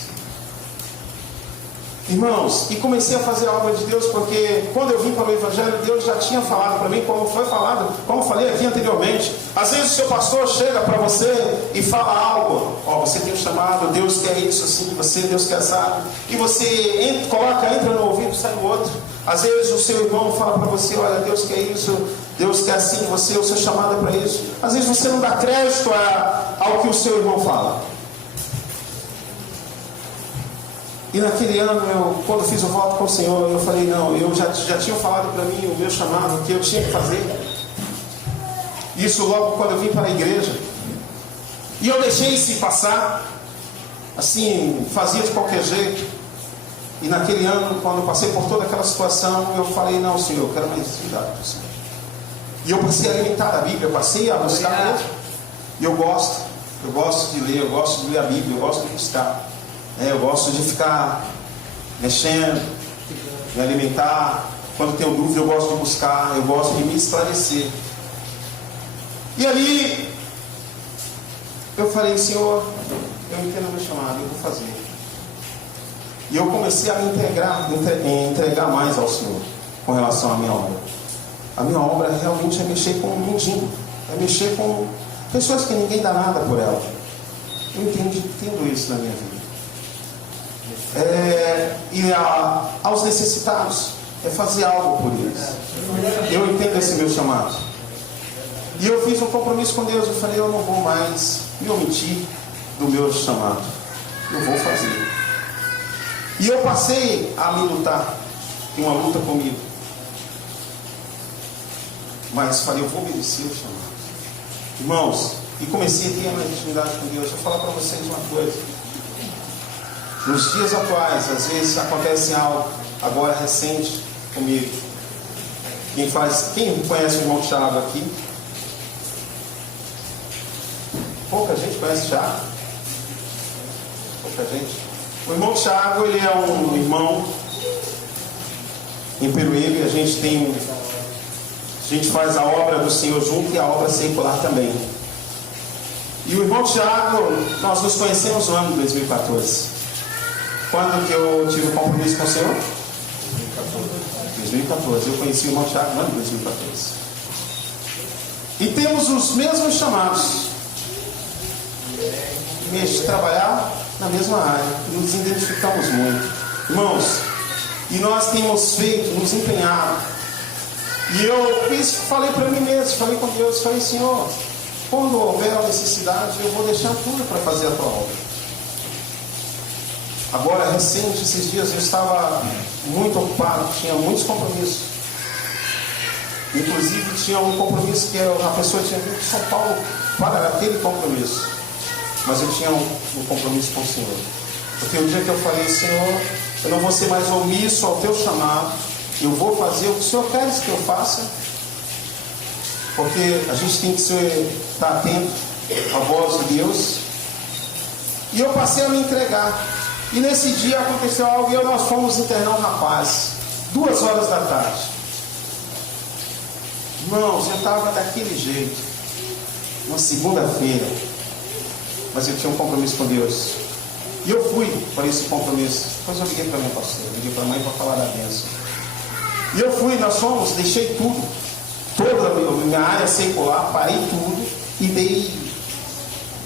Irmãos, e comecei a fazer a obra de Deus, porque quando eu vim para o Evangelho, Deus já tinha falado para mim, como foi falado, como falei aqui anteriormente. Às vezes o seu pastor chega para você e fala algo, você tem um chamado, Deus quer isso assim, Deus quer assado, e você entra no ouvido, sai no outro. Às vezes o seu irmão fala para você, olha, Deus quer isso, Deus quer assim, o seu chamado é para isso. Às vezes você não dá crédito ao que o seu irmão fala. E naquele ano, quando fiz o voto com o Senhor, eu falei, não, eu já tinha falado para mim o meu chamado, o que eu tinha que fazer. Isso logo quando eu vim para a igreja. E eu deixei se passar. assim, fazia de qualquer jeito. E naquele ano, quando eu passei por toda aquela situação, eu falei, não, Senhor, eu quero mais intimidade do Senhor. E eu passei a alimentar a Bíblia, eu passei a buscar mesmo. E eu gosto de ler, eu gosto de ler a Bíblia, eu gosto de buscar. Eu gosto de ficar mexendo, me alimentar. Quando tenho dúvida, eu gosto de buscar, eu gosto de me esclarecer. E ali, eu falei, Senhor, eu entendo o meu chamado, eu vou fazer. E eu comecei a me entregar mais ao Senhor com relação à minha obra. A minha obra realmente é mexer com o mundinho, é mexer com pessoas que ninguém dá nada por ela. Eu entendo isso na minha vida. E aos necessitados, é fazer algo por eles. Eu entendo esse meu chamado. E eu fiz um compromisso com Deus. Eu falei, eu não vou mais me omitir do meu chamado. Eu vou fazer. E eu passei a me lutar. Tem uma luta comigo. Mas falei, eu vou obedecer o chamado. Irmãos, e comecei a ter uma intimidade com Deus. Deixa eu falar para vocês uma coisa. Nos dias atuais, às vezes acontece algo agora recente comigo. Quem conhece o irmão Thiago aqui? Pouca gente conhece o Thiago. Pouca gente. O irmão Thiago, ele é um irmão em Peruíbe. A gente faz a obra do Senhor junto e a obra secular também. E o irmão Thiago, nós nos conhecemos no ano de 2014. Quando que eu tive um compromisso com o Senhor? 2014. Eu conheci o irmão Thiago no ano de 2014. E temos os mesmos chamados. Trabalhar na mesma área. Nos identificamos muito. Irmãos, e nós temos feito, nos empenhado. E eu falei para mim mesmo, falei com Deus, falei, Senhor, quando houver a necessidade, eu vou deixar tudo para fazer a tua obra. Agora, recente, esses dias, eu estava muito ocupado, tinha muitos compromissos. Inclusive, tinha um compromisso que a pessoa tinha vindo de São Paulo para aquele compromisso. Mas eu tinha um compromisso com o Senhor. Porque o dia que eu falei, Senhor, eu não vou ser mais omisso ao teu chamado, eu vou fazer o que o Senhor quer que eu faça, porque a gente tem que estar atento à voz de Deus. E eu passei a me entregar. E nesse dia aconteceu algo e nós fomos internar um rapaz, 2 horas da tarde. Irmãos, eu estava daquele jeito, uma segunda-feira, mas eu tinha um compromisso com Deus. E eu fui para esse compromisso. Depois eu liguei para minha pastora, liguei para a mãe para falar da bênção. E eu fui, nós fomos, deixei tudo, toda a minha área secular, parei tudo e dei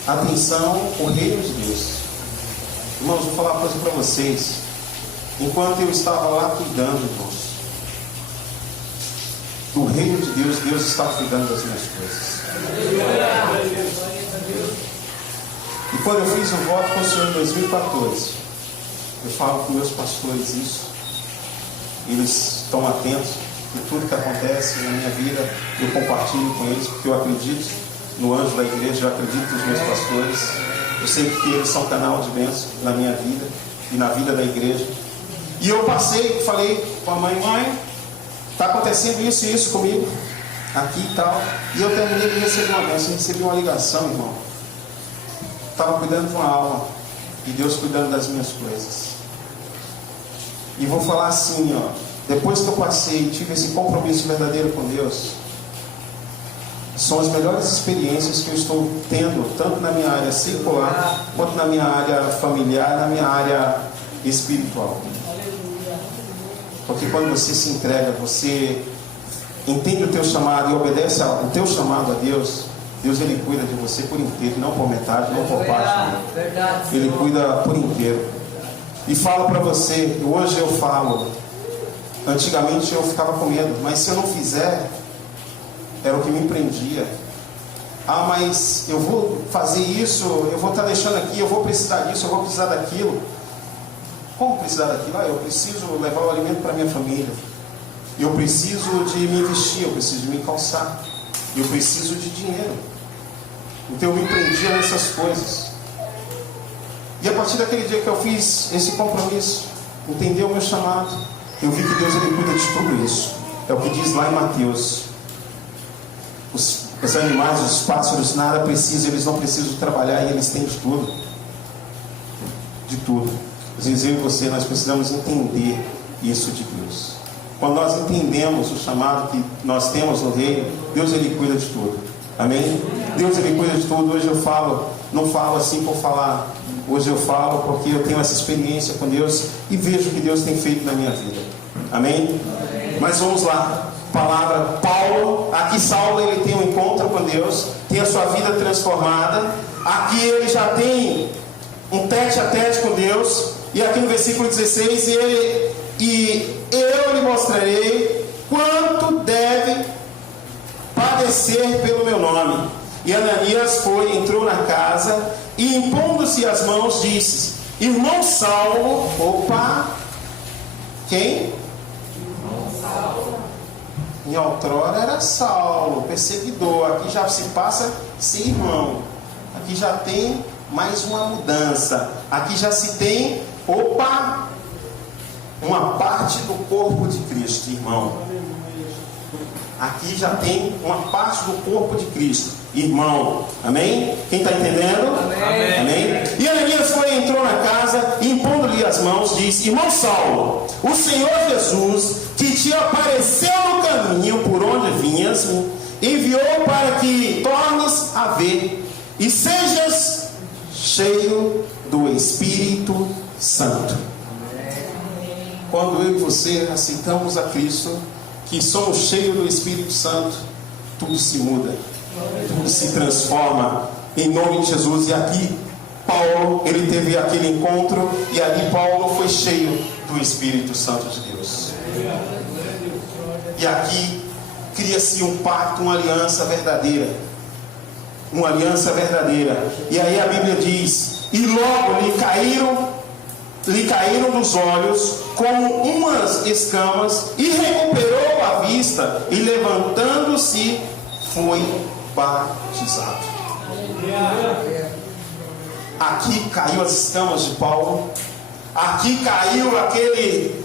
atenção ao reino de Deus. Irmãos, vou falar uma coisa para vocês. Enquanto eu estava lá cuidando, irmãos, do reino de Deus, Deus está cuidando das minhas coisas. E quando eu fiz o voto com o Senhor em 2014, eu falo com meus pastores isso. Eles estão atentos de tudo que acontece na minha vida. Eu compartilho com eles, porque eu acredito no anjo da igreja, eu acredito nos meus pastores. Eu sei que eles são canal de bênção na minha vida e na vida da igreja. E eu falei com a mãe, está acontecendo isso e isso comigo, aqui e tal. E eu terminei de receber uma bênção, recebi uma ligação, irmão. Estava cuidando de uma alma e Deus cuidando das minhas coisas. E vou falar assim, depois que eu passei, tive esse compromisso verdadeiro com Deus, são as melhores experiências que eu estou tendo, tanto na minha área secular, quanto na minha área familiar, na minha área espiritual. Porque quando você se entrega, você entende o teu chamado e obedece o teu chamado a Deus, Deus ele cuida de você por inteiro, não por metade, não por parte. Ele cuida por inteiro. E falo para você, hoje eu falo, antigamente eu ficava com medo, mas se eu não fizer, era o que me prendia. Ah, mas eu vou fazer isso, eu vou estar deixando aqui, eu vou precisar disso, eu vou precisar daquilo. Como precisar daquilo? Eu preciso levar o alimento para minha família. Eu preciso de me vestir, eu preciso de me calçar. Eu preciso de dinheiro. Então eu me prendia nessas coisas. E a partir daquele dia que eu fiz esse compromisso, entendeu o meu chamado, eu vi que Deus ele cuida de tudo isso. É o que diz lá em Mateus. Os animais, os pássaros, nada precisam, eles não precisam trabalhar e eles têm de tudo. De tudo. Às vezes eu e você, nós precisamos entender isso de Deus. Quando nós entendemos o chamado que nós temos no reino, Deus ele cuida de tudo. Amém? Deus ele cuida de tudo. Hoje eu falo, não falo assim por falar. Hoje eu falo porque eu tenho essa experiência com Deus e vejo o que Deus tem feito na minha vida. Amém? Mas vamos lá. Palavra, Paulo, aqui Saulo ele tem um encontro com Deus, tem a sua vida transformada, aqui ele já tem um tete a tete com Deus, e aqui no versículo 16 eu lhe mostrarei quanto deve padecer pelo meu nome. E Ananias foi, entrou na casa e impondo-se as mãos disse: irmão Saulo, opa, quem? Em outrora era Saulo, perseguidor. Aqui já se passa a ser irmão. Aqui já tem mais uma mudança. Aqui já se tem, opa, uma parte do corpo de Cristo, irmão. Aqui já tem uma parte do corpo de Cristo, irmão. Amém? Quem está entendendo? Amém. Amém? E Ananias foi, entrou na casa, impondo-lhe as mãos, disse: irmão Saulo, o Senhor Jesus, que te apareceu no caminho por onde vinhas, enviou para que tornes a ver e sejas cheio do Espírito Santo. Quando eu e você aceitamos a Cristo, que somos cheios do Espírito Santo, tudo se muda, tudo se transforma em nome de Jesus. E aqui Paulo, ele teve aquele encontro, e ali Paulo foi cheio do Espírito Santo de Deus. E aqui cria-se um pacto, uma aliança verdadeira. Uma aliança verdadeira. E aí a Bíblia diz: e logo lhe caíram dos olhos como umas escamas, e recuperou a vista, e levantando-se foi batizado. Aqui caiu as escamas de Paulo. Aqui caiu aquele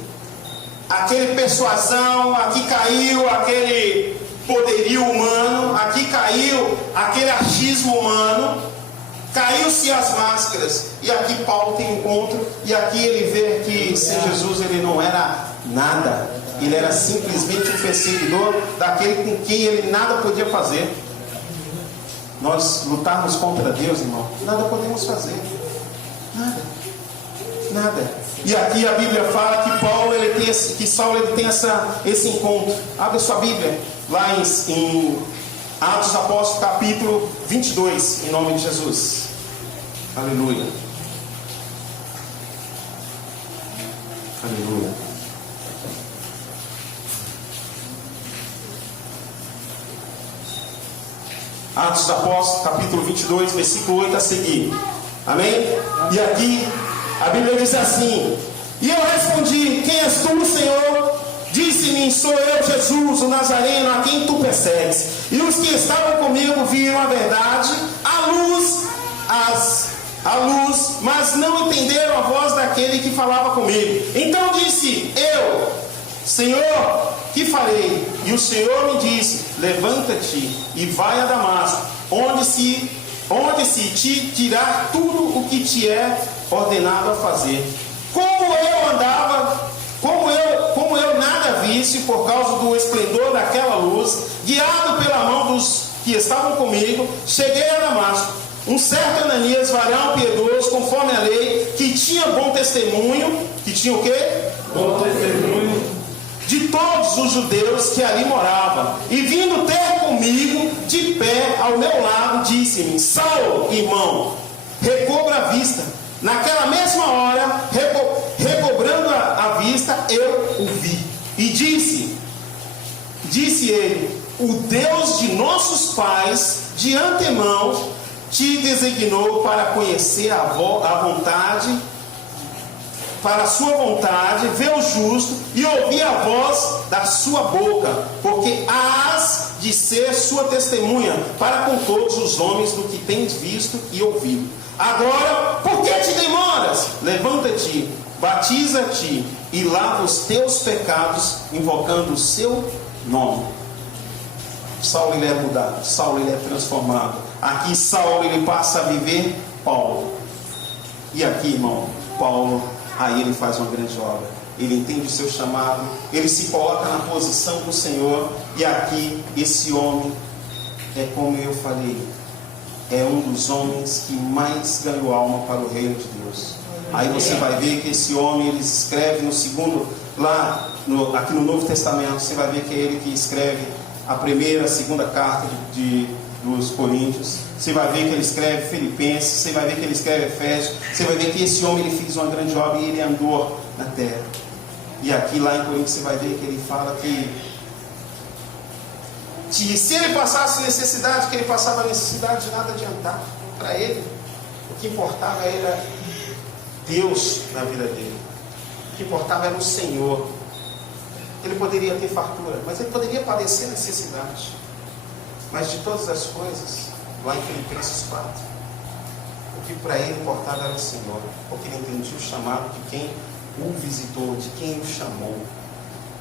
persuasão. Aqui caiu aquele poderio humano. Aqui caiu aquele achismo humano. Caiu-se as máscaras. E aqui Paulo tem um encontro. E aqui ele vê que sem Jesus ele não era nada. Ele era simplesmente um perseguidor daquele com quem ele nada podia fazer. Nós lutarmos contra Deus, irmão, nada podemos fazer. Nada. E aqui a Bíblia fala que Saulo ele tem esse encontro. Abre sua Bíblia lá em Atos dos Apóstolos, capítulo 22, em nome de Jesus. Aleluia. Aleluia. Atos dos Apóstolos, capítulo 22, versículo 8 a seguir. Amém? E aqui a Bíblia diz assim: e eu respondi: quem és tu, Senhor? Disse-me: sou eu, Jesus, o Nazareno, a quem tu persegues. E os que estavam comigo viram a verdade, a luz, mas não entenderam a voz daquele que falava comigo. Então disse eu: Senhor, que farei? E o Senhor me disse: levanta-te e vai a Damasco, onde se te dirá tudo o que te é ordenado a fazer. Como eu nada visse por causa do esplendor daquela luz, guiado pela mão dos que estavam comigo, cheguei a Damasco. Um certo Ananias, varão piedoso, conforme a lei, que tinha bom testemunho. Que tinha o quê? Bom testemunho de todos os judeus que ali moravam, e vindo ter comigo de pé ao meu lado, disse-me: Saulo, irmão, recobra a vista. Naquela mesma hora, recobrando a vista, eu o vi. E disse ele: o Deus de nossos pais de antemão te designou para conhecer a vontade, para a sua vontade, ver os justo e ouvir a voz da sua boca, porque hás de ser sua testemunha para com todos os homens do que tens visto e ouvido. Agora, por que te demoras? Levanta-te, batiza-te e lava os teus pecados, invocando o seu nome. Saulo ele é mudado, Saulo ele é transformado. Aqui Saulo ele passa a viver Paulo. E aqui, irmão, Paulo, aí ele faz uma grande obra. Ele entende o seu chamado, ele se coloca na posição do Senhor. E aqui, esse homem, é como eu falei, é um dos homens que mais ganhou alma para o reino de Deus. Aí você vai ver que esse homem, ele escreve no segundo, aqui no Novo Testamento, você vai ver que é ele que escreve a primeira, a segunda carta dos Coríntios. Você vai ver que ele escreve Filipenses, você vai ver que ele escreve Efésios, você vai ver que esse homem ele fez uma grande obra e ele andou na terra. E aqui lá em Coríntios você vai ver que ele fala que se ele passasse necessidade, que ele passava necessidade, de nada adiantava para ele. O que importava era Deus na vida dele. O que importava era o Senhor. Ele poderia ter fartura, mas ele poderia padecer necessidade. Mas de todas as coisas, lá em Filipenses 4, o que para ele importava era o Senhor, porque ele entendia o chamado de quem o visitou, de quem o chamou.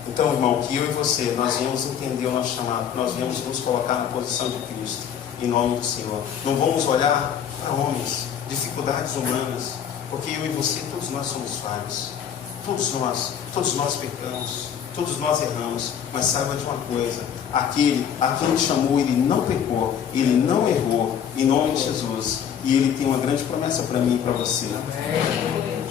Então, irmão, que eu e você, nós viemos entender o nosso chamado, nós viemos nos colocar na posição de Cristo, em nome do Senhor. Não vamos olhar para homens, dificuldades humanas, porque eu e você, todos nós somos falhos. Todos nós pecamos, todos nós erramos. Mas saiba de uma coisa, aquele a quem chamou, ele não pecou, ele não errou, em nome de Jesus. E ele tem uma grande promessa para mim e para você. Amém.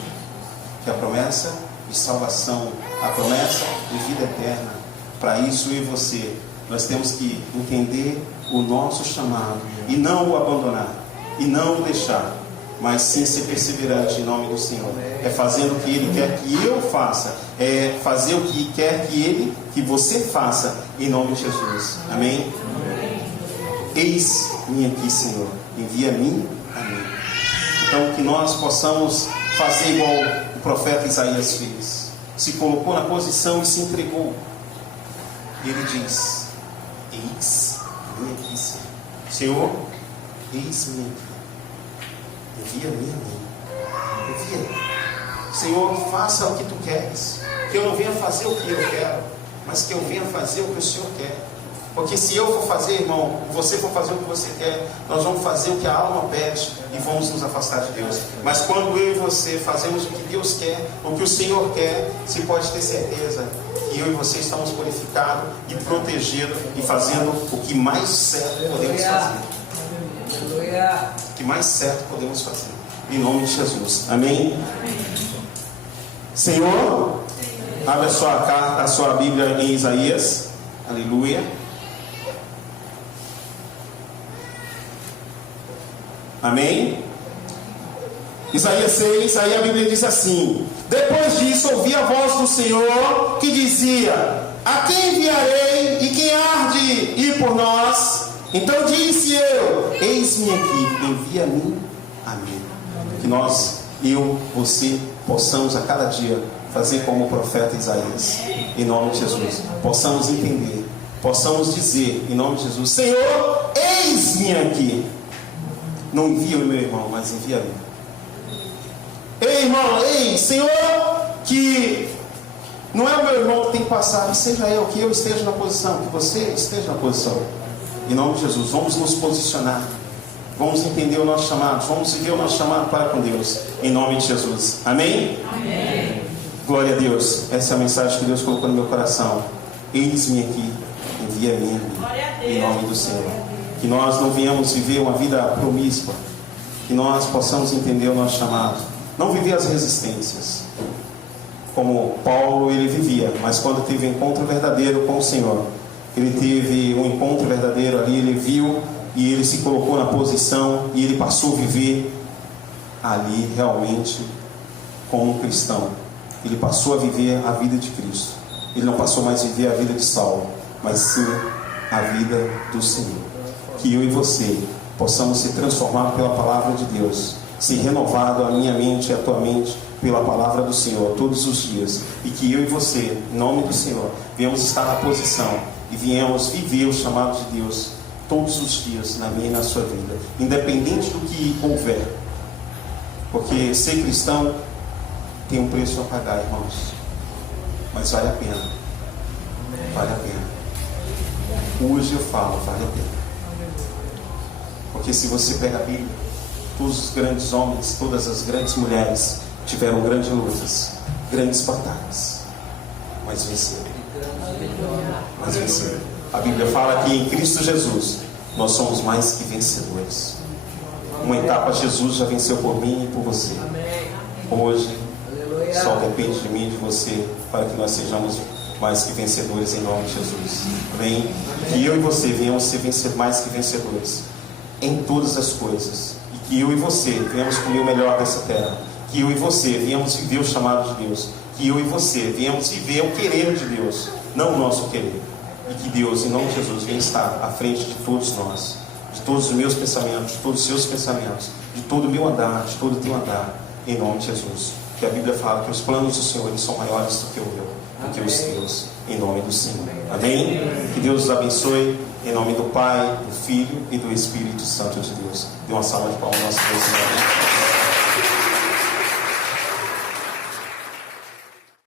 Que é a promessa de salvação, a promessa de vida eterna. Para isso eu e você, nós temos que entender o nosso chamado e não o abandonar, e não o deixar, mas sim ser perseverante em nome do Senhor. É fazendo o que Ele quer que eu faça, é fazer o que quer que você faça, em nome de Jesus. Amém? Eis-me aqui, Senhor, envia a mim. Amém. Então que nós possamos fazer igual o profeta Isaías fez. Se colocou na posição e se entregou. E ele diz: eis-me aqui, Senhor. Senhor, eis-me aqui. Envia-me a mim. Envia. Senhor, faça o que tu queres. Que eu não venha fazer o que eu quero, mas que eu venha fazer o que o Senhor quer. Porque se eu for fazer, irmão, você for fazer o que você quer, nós vamos fazer o que a alma pede e vamos nos afastar de Deus. Mas quando eu e você fazemos o que Deus quer, o que o Senhor quer, você pode ter certeza que eu e você estamos purificados e protegidos e fazendo o que mais certo podemos fazer. O que mais certo podemos fazer. Em nome de Jesus. Amém? Senhor, abre a sua Bíblia em Isaías. Aleluia. Amém? Isaías 6, aí a Bíblia diz assim: depois disso ouvi a voz do Senhor que dizia: a quem enviarei e quem há de ir por nós? Então disse eu: eis-me aqui, envia-me a mim. Que nós, eu, você, possamos a cada dia fazer como o profeta Isaías, em nome de Jesus. Possamos entender, possamos dizer em nome de Jesus: Senhor, eis-me aqui. Não envia o meu irmão, mas envia-me. Ei, irmão, ei, Senhor, que não é o meu irmão que tem que passar, que seja eu, que eu esteja na posição, que você esteja na posição. Em nome de Jesus, vamos nos posicionar, vamos entender o nosso chamado, vamos viver o nosso chamado para com Deus, em nome de Jesus. Amém? Amém. Glória a Deus. Essa é a mensagem que Deus colocou no meu coração. Eis-me aqui, envia-me, em nome do Senhor. Que nós não venhamos viver uma vida promíscua, que nós possamos entender o nosso chamado, não viver as resistências, como Paulo ele vivia, mas quando teve um encontro verdadeiro com o Senhor, ele teve um encontro verdadeiro ali, ele viu e ele se colocou na posição e ele passou a viver ali realmente como um cristão. Ele passou a viver a vida de Cristo. Ele não passou mais a viver a vida de Saulo, mas sim a vida do Senhor. Que eu e você possamos ser transformados pela palavra de Deus, ser renovado a minha mente e a tua mente pela palavra do Senhor todos os dias, e que eu e você, em nome do Senhor, viemos estar na posição e viemos viver o chamado de Deus todos os dias na minha e na sua vida, independente do que houver, porque ser cristão tem um preço a pagar, irmãos, mas vale a pena, vale a pena. Hoje eu falo, vale a pena, porque se você pega a Bíblia, todos os grandes homens, todas as grandes mulheres tiveram grandes lutas, grandes batalhas, mas venceram. Mas venceram. A Bíblia fala que em Cristo Jesus nós somos mais que vencedores. Uma etapa Jesus já venceu por mim e por você. Hoje só depende de mim e de você para que nós sejamos mais que vencedores em nome de Jesus. Amém? Que eu e você venhamos ser mais que vencedores em todas as coisas. E que eu e você venhamos comer o melhor dessa terra. Que eu e você venhamos viver o chamado de Deus. Que eu e você venhamos viver o querer de Deus, não o nosso querer. E que Deus, em nome de Jesus, venha estar à frente de todos nós, de todos os meus pensamentos, de todos os seus pensamentos, de todo o meu andar, de todo o teu andar, em nome de Jesus. Que a Bíblia fala que os planos do Senhor eles são maiores do que o meu, do que os teus, em nome do Senhor. Amém? Que Deus os abençoe, em nome do Pai, do Filho e do Espírito Santo de Deus. Dê uma salva de palmas ao nosso Deus.